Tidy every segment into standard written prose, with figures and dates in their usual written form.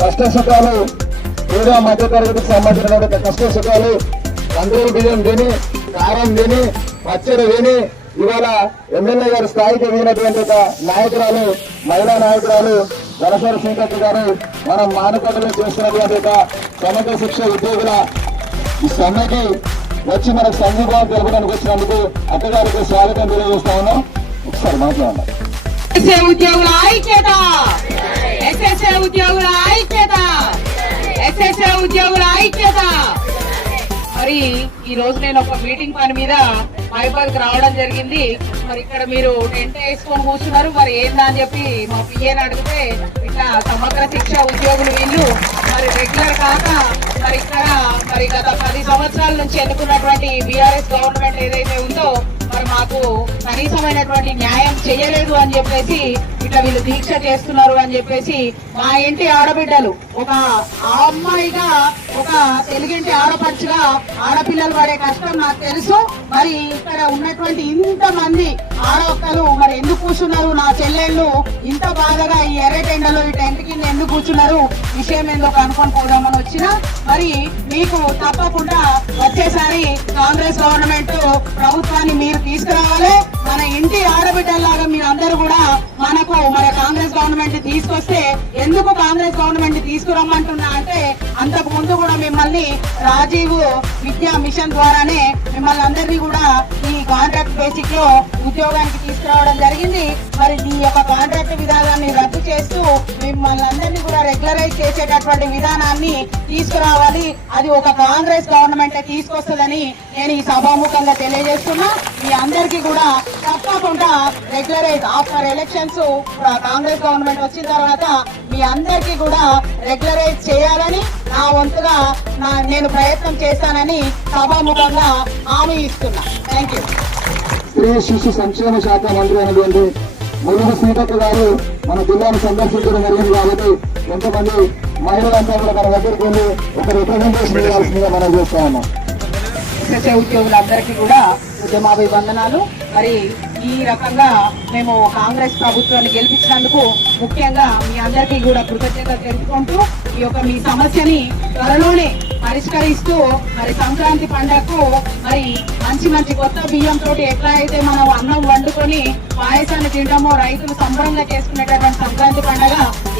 కష్ట సుఖాలు పేద మధ్య తరగతికి సంబంధించిన కష్ట సుఖాలు కంట్రోల్ బియ్యం తిని కారం తిని పచ్చడి తిని ఇవాళ ఎమ్మెల్యే గారి స్థాయికి ఎదిగినటువంటి ఒక నాయకురాలు మహిళా నాయకురాలు వరసర సింకట్టు గారు మనం మానకొండలో చేస్తున్నటువంటి ఒక సమగ్ర శిక్ష ఉద్యోగుల ఈ సమ్మెకి వచ్చి మనకు సంఘీభావం తెలపడానికి వచ్చినందుకు అక్కగారికి స్వాగతం తెలియజేస్తా ఉన్నాం. ఒకసారి మాట్లాడాలి. ఉద్యోగుల ఐక్యత, ఎస్ఎస్ఏ ఉద్యోగుల ఐక్యత, ఎస్ఎస్ఏ ఉద్యోగుల ఐక్యత. మరి ఈ రోజు నేను ఒక మీటింగ్ పని మీద మైబాద్కి రావడం జరిగింది. మరి ఇక్కడ మీరు టెంట్ వేసుకొని కూర్చున్నారు, మరి ఏందా అని చెప్పి మా పిఏని అడిగితే ఇట్లా సమగ్ర శిక్ష ఉద్యోగులు వీళ్ళు మరి రెగ్యులర్ కాక మరి ఇక్కడ మరి గత 10 సంవత్సరాల నుంచి ఎన్నుకున్నటువంటి బీఆర్ఎస్ గవర్నమెంట్ ఏదైతే ఉందో మరి మాకు కనీసమైనటువంటి న్యాయం చేయలేదు అని చెప్పేసి ఇట్లా వీళ్ళు దీక్ష చేస్తున్నారు అని చెప్పేసి మా ఇంటి ఆడబిడ్డలు ఒక అమ్మాయిగా ఒక తెలుగింటి ఆడపడుచుగా ఆడపిల్లలు పడే కష్టం నాకు తెలుసు. మరి ఇక్కడ ఉన్నటువంటి ఇంతమంది ఆడొక్కలు మరి ఎందుకు కూర్చున్నారు, నా చెల్లెళ్ళు ఇంత బాధగా ఈ ఎర్రటెండలో ఈ టెంట్ కింద ఎందుకు కూర్చున్నారు, విషయం ఎందుకు అనుకొని పోదామని వచ్చినా మరి మీకు తప్పకుండా వచ్చేసారి కాంగ్రెస్ గవర్నమెంట్ ప్రభుత్వాన్ని మీరు తీసుకురావాలి. మన ఇంటి ఆడబిడ్డలాగా మీరు అందరూ కూడా మనకు మన కాంగ్రెస్ గవర్నమెంట్ తీసుకొస్తే, ఎందుకు కాంగ్రెస్ గవర్నమెంట్ తీసుకురమ్మంటున్నా అంటే అంతకు ముందు కూడా మిమ్మల్ని రాజీవ్ విద్యా మిషన్ ద్వారానే మిమ్మల్ని అందరినీ కూడా ఈ కాంట్రాక్ట్ బేసిక్ లో ఉద్యోగానికి తీసుకురావడం జరిగింది. మరి ఈ యొక్క కాంట్రాక్ట్ విధానాన్ని రద్దు చేస్తూ మిమ్మల్ని అందరినీ కూడా రెగ్యులరైజ్ చేసేటటువంటి విధానాన్ని తీసుకురావాలి. అది ఒక కాంగ్రెస్ గవర్నమెంట్ తీసుకొస్తుందని నేను ఈ సభాముఖంగా తెలియజేస్తున్నా. మీ అందరికీ కూడా తప్పకుండా regularize after elections Congress government వచ్చిన తర్వాత మీ అందరికీ కూడా రెగ్యులరైజ్ చేయాలని నా వంతుగా నేను ప్రయత్నం చేస్తానని సభాముఖంగా హామీ ఇస్తున్నా. Thank you. స్త్రీ శిశు సంక్షేమ శాఖ మంత్రి అయినటువంటి ములుగు సీతక్క గారు మన జిల్లాను సందర్శించడం జరిగింది కాబట్టి కొంతమంది మహిళలంతా కూడా మన దగ్గరికి వెళ్ళి ఒక రిప్రజెంటేషన్ ఇవ్వాల్సిందిగా మనం చేస్తా ఉన్నాం. ఎస్ఎస్ఏ ఉద్యోగులందరికీ కూడా ఉద్యమాభివందనాలు. మరి ఈ రకంగా మేము కాంగ్రెస్ ప్రభుత్వాన్ని గెలిపించినందుకు ముఖ్యంగా మీ అందరికీ కూడా కృతజ్ఞతలు తెలుపుకుంటూ ఈ యొక్క మీ సమస్యని త్వరలోనే పరిష్కరిస్తూ మరి సంక్రాంతి పండుగకు మరి మంచి కొత్త బియ్యంతో ఎట్లా అయితే మనం అన్నం వండుకొని పాయసాన్ని తింటామో రైతులు సంబరంగా చేసుకునేటటువంటి సంక్రాంతి పండుగ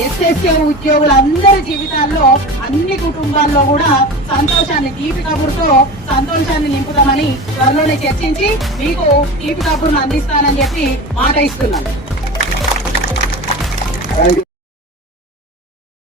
ఎస్ఎస్ఏ ఉద్యోగులందరి జీవితాల్లో అన్ని కుటుంబాల్లో కూడా సంతోషాన్ని తీపి కబురుతో సంతోషాన్ని నింపుతామని త్వరలోనే చర్చించి మీకు తీపి కబురును అందిస్తానని చెప్పి మాట ఇస్తున్నాను.